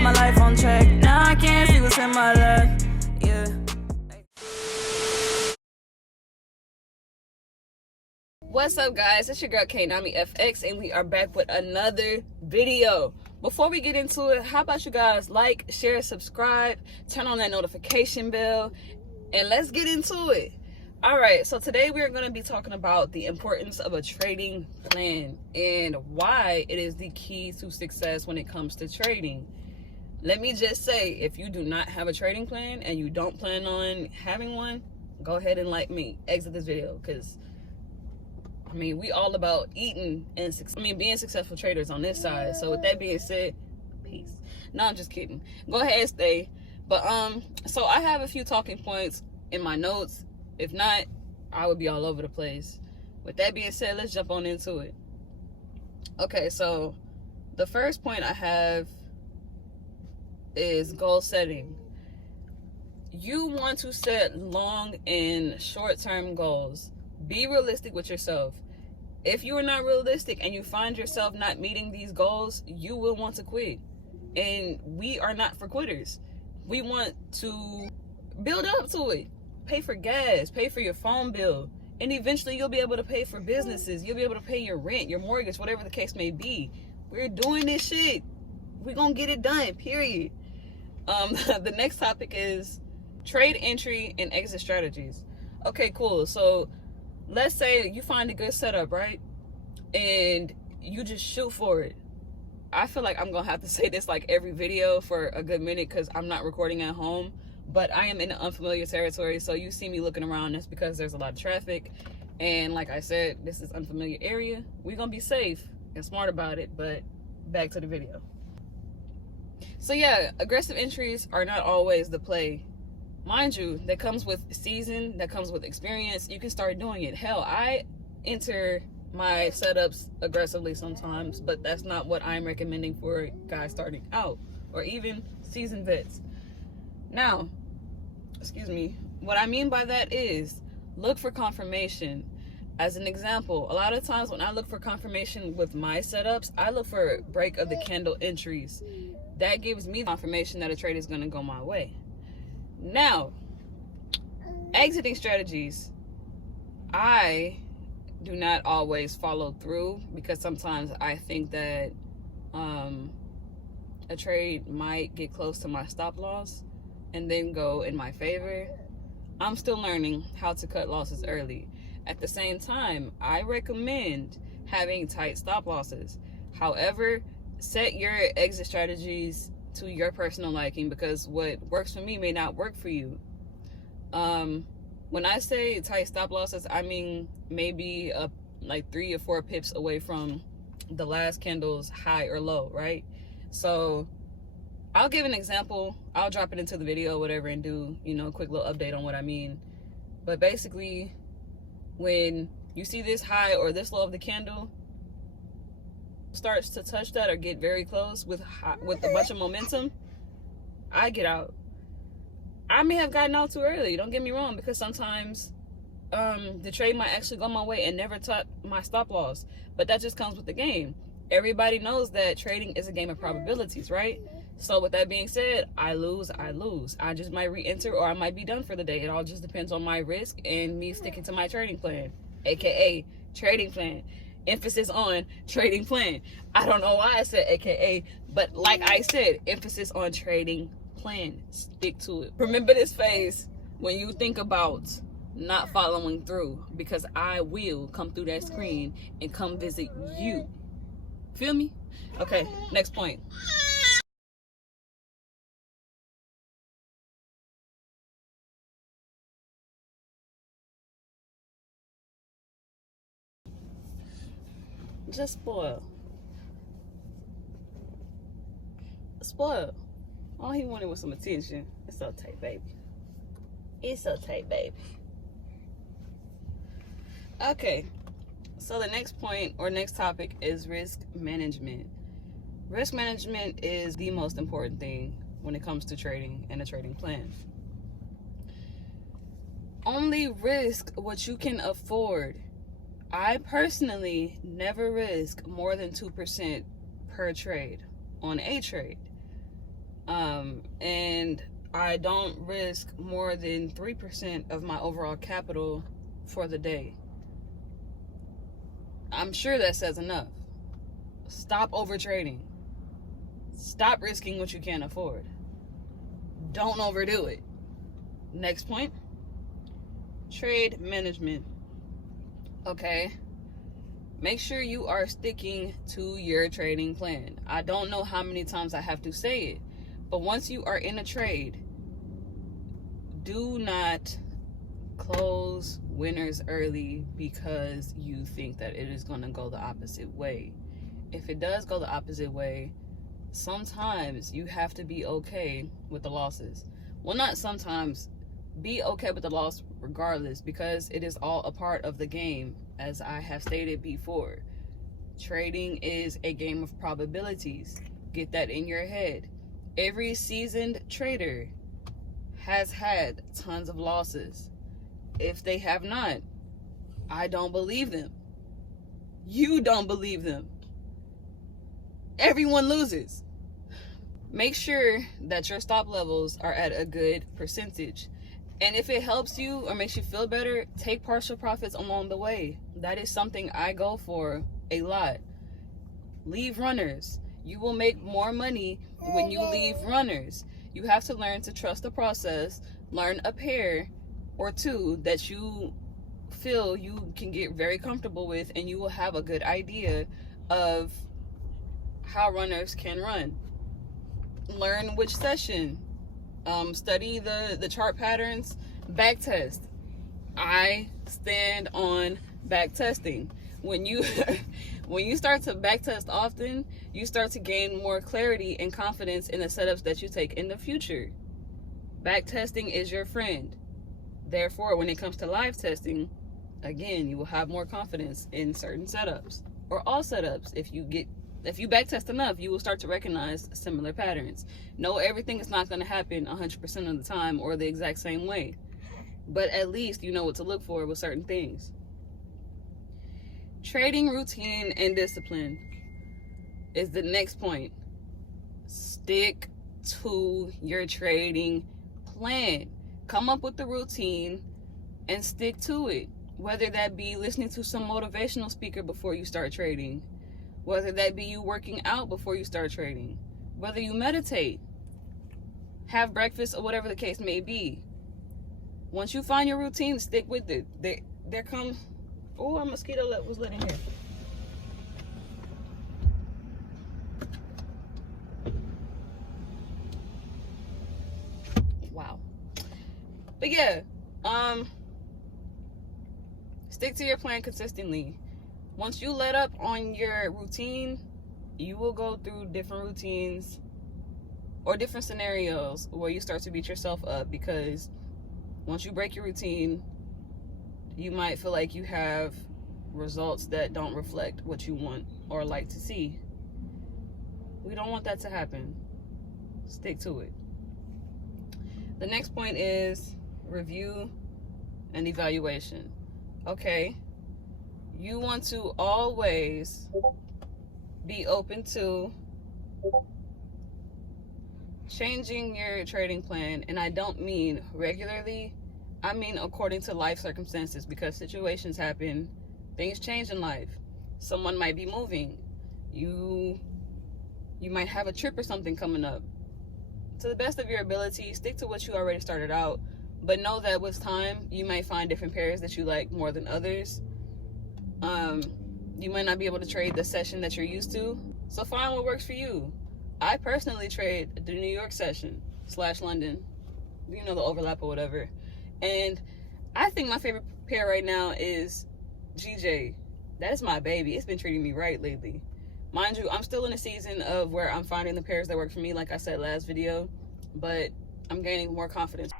set my life on track. Now I can't see what's in my life. Yeah. What's up, guys? It's your girl K-Nami FX, and we are back with another video. Before we get into it, how about you guys like, share, subscribe, turn on that notification bell, and let's get into it. All right, so today we're going to be talking about the importance of a trading plan and why it is the key to success when it comes to trading. Let me just say, if you do not have a trading plan and you don't plan on having one, go ahead and, like me, exit this video, because I mean, we all about eating and being successful traders on this side. So with that being said, peace. No, I'm just kidding. Go ahead and stay. But so I have a few talking points in my notes. If not, I would be all over the place. With that being said, let's jump on into it. Okay, so the first point I have is goal setting. You want to set long and short-term goals. Be realistic with yourself. If you are not realistic and you find yourself not meeting these goals, you will want to quit. And we are not for quitters. We want to build up to it. Pay for gas, pay for your phone bill, and eventually you'll be able to pay for businesses. You'll be able to pay your rent, your mortgage, whatever the case may be. We're doing this shit. We're gonna get it done, period. The next topic is trade entry and exit strategies. Okay, cool. So let's say you find a good setup, right? And you just shoot for it. I feel like I'm going to have to say this like every video for a good minute because I'm not recording at home. But I am in unfamiliar territory. So you see me looking around, that's because there's a lot of traffic. And like I said, this is unfamiliar area. We're going to be safe and smart about it. But back to the video. So yeah, aggressive entries are not always the play. Mind you, that comes with season, that comes with experience. You can start doing it. Hell, I enter my setups aggressively sometimes, but that's not what I'm recommending for guys starting out or even seasoned vets. Now, excuse me, what I mean by that is look for confirmation. As an example, a lot of times when I look for confirmation with my setups, I look for break of the candle entries. That gives me confirmation that a trade is going to go my way. Now, exiting strategies, I do not always follow through because sometimes I think that a trade might get close to my stop loss and then go in my favor. I'm still learning how to cut losses early. At the same time, I recommend having tight stop losses. However, set your exit strategies to your personal liking because what works for me may not work for you. When I say tight stop losses, I mean maybe like 3 or 4 pips away from the last candle's high or low, right? So I'll give an example. I'll drop it into the video, whatever, and do, a quick little update on what I mean. But basically, when you see this high or this low of the candle starts to touch that or get very close with a bunch of momentum, I get out. I may have gotten out too early, don't get me wrong, because sometimes the trade might actually go my way and never touch my stop loss, but that just comes with the game. Everybody knows that trading is a game of probabilities, right? So with that being said, I lose. I just might re-enter or I might be done for the day. It all just depends on my risk and me sticking to my trading plan, aka trading plan. Emphasis on trading plan. I don't know why I said AKA, but like I said, emphasis on trading plan. Stick to it. Remember this phase when you think about not following through, because I will come through that screen and come visit you. Feel me? Okay, next point. Just spoil. All he wanted was some attention. It's so tight, baby. It's so tight, baby. Okay, so the next point or next topic is risk management. Risk management is the most important thing when it comes to trading and a trading plan. Only risk what you can afford. I personally never risk more than 2% per trade on a trade. And I don't risk more than 3% of my overall capital for the day. I'm sure that says enough. Stop overtrading. Stop risking what you can't afford. Don't overdo it. Next point. Trade management. Okay. Make sure you are sticking to your trading plan. I don't know how many times I have to say it, but once you are in a trade, do not close winners early because you think that it is going to go the opposite way. If it does go the opposite way, sometimes you have to be okay with the losses. Well, not sometimes. Be okay with the loss regardless, because it is all a part of the game. As I have stated before, trading is a game of probabilities. Get that in your head. Every seasoned trader has had tons of losses. If they have not, I don't believe them. You don't believe them. Everyone loses. Make sure that your stop levels are at a good percentage. And if it helps you or makes you feel better, take partial profits along the way. That is something I go for a lot. Leave runners. You will make more money when you leave runners. You have to learn to trust the process. Learn a pair or two that you feel you can get very comfortable with, and you will have a good idea of how runners can run. Learn which session. Study the chart patterns. Back test. I stand on back testing. When you when you start to back test often, you start to gain more clarity and confidence in the setups that you take in the future. Back testing is your friend. Therefore, when it comes to live testing, again, you will have more confidence in certain setups or all setups. If you backtest enough, you will start to recognize similar patterns. No, everything is not going to happen 100% of the time or the exact same way, but at least you know what to look for with certain things. Trading routine and discipline is the next point. Stick to your trading plan. Come up with the routine and stick to it. Whether that be listening to some motivational speaker before you start trading, whether that be you working out before you start trading, whether you meditate, have breakfast, or whatever the case may be. Once you find your routine, stick with it. There come, oh, a mosquito was let in here. Wow. But yeah, stick to your plan consistently. Once you let up on your routine, you will go through different routines or different scenarios where you start to beat yourself up, because once you break your routine, you might feel like you have results that don't reflect what you want or like to see. We don't want that to happen. Stick to it. The next point is review and evaluation. Okay. You want to always be open to changing your trading plan. And I don't mean regularly. I mean according to life circumstances, because situations happen. Things change in life. Someone might be moving. You might have a trip or something coming up. To the best of your ability, stick to what you already started out. But know that with time, you might find different pairs that you like more than others. You might not be able to trade the session that you're used to, so find what works for you. I personally trade the New York session / London, you know, the overlap or whatever, and I think my favorite pair right now is GJ. That is my baby. It's been treating me right lately. Mind you, I'm still in a season of where I'm finding the pairs that work for me, like I said last video, but I'm gaining more confidence.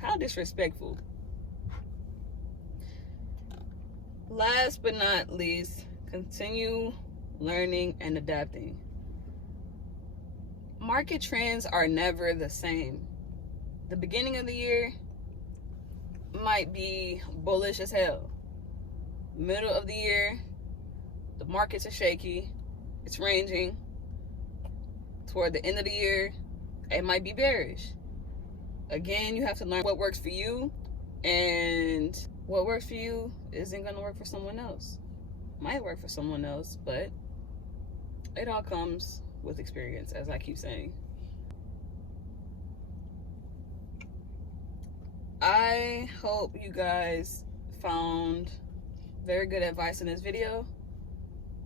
How disrespectful. Last but not least, continue learning and adapting. Market trends are never the same. The beginning of the year, might be bullish as hell. Middle of the year, the markets are shaky. It's ranging. Toward the end of the year, it might be bearish. Again, you have to learn what works for you, and what works for you isn't going to work for someone else. Might work for someone else, but it all comes with experience, as I keep saying. I hope you guys found very good advice in this video.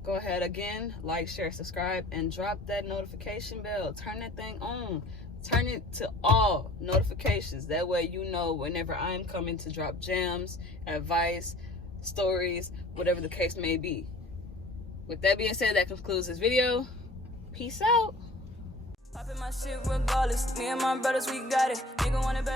Go ahead again, like, share, subscribe, and drop that notification bell. Turn that thing on. Turn it to all notifications. That way you know whenever I'm coming to drop gems, advice, stories, whatever the case may be. With that being said, that concludes this video. Peace out. Popping my shit regardless. Me and my brothers, we got it. Nigga want it back.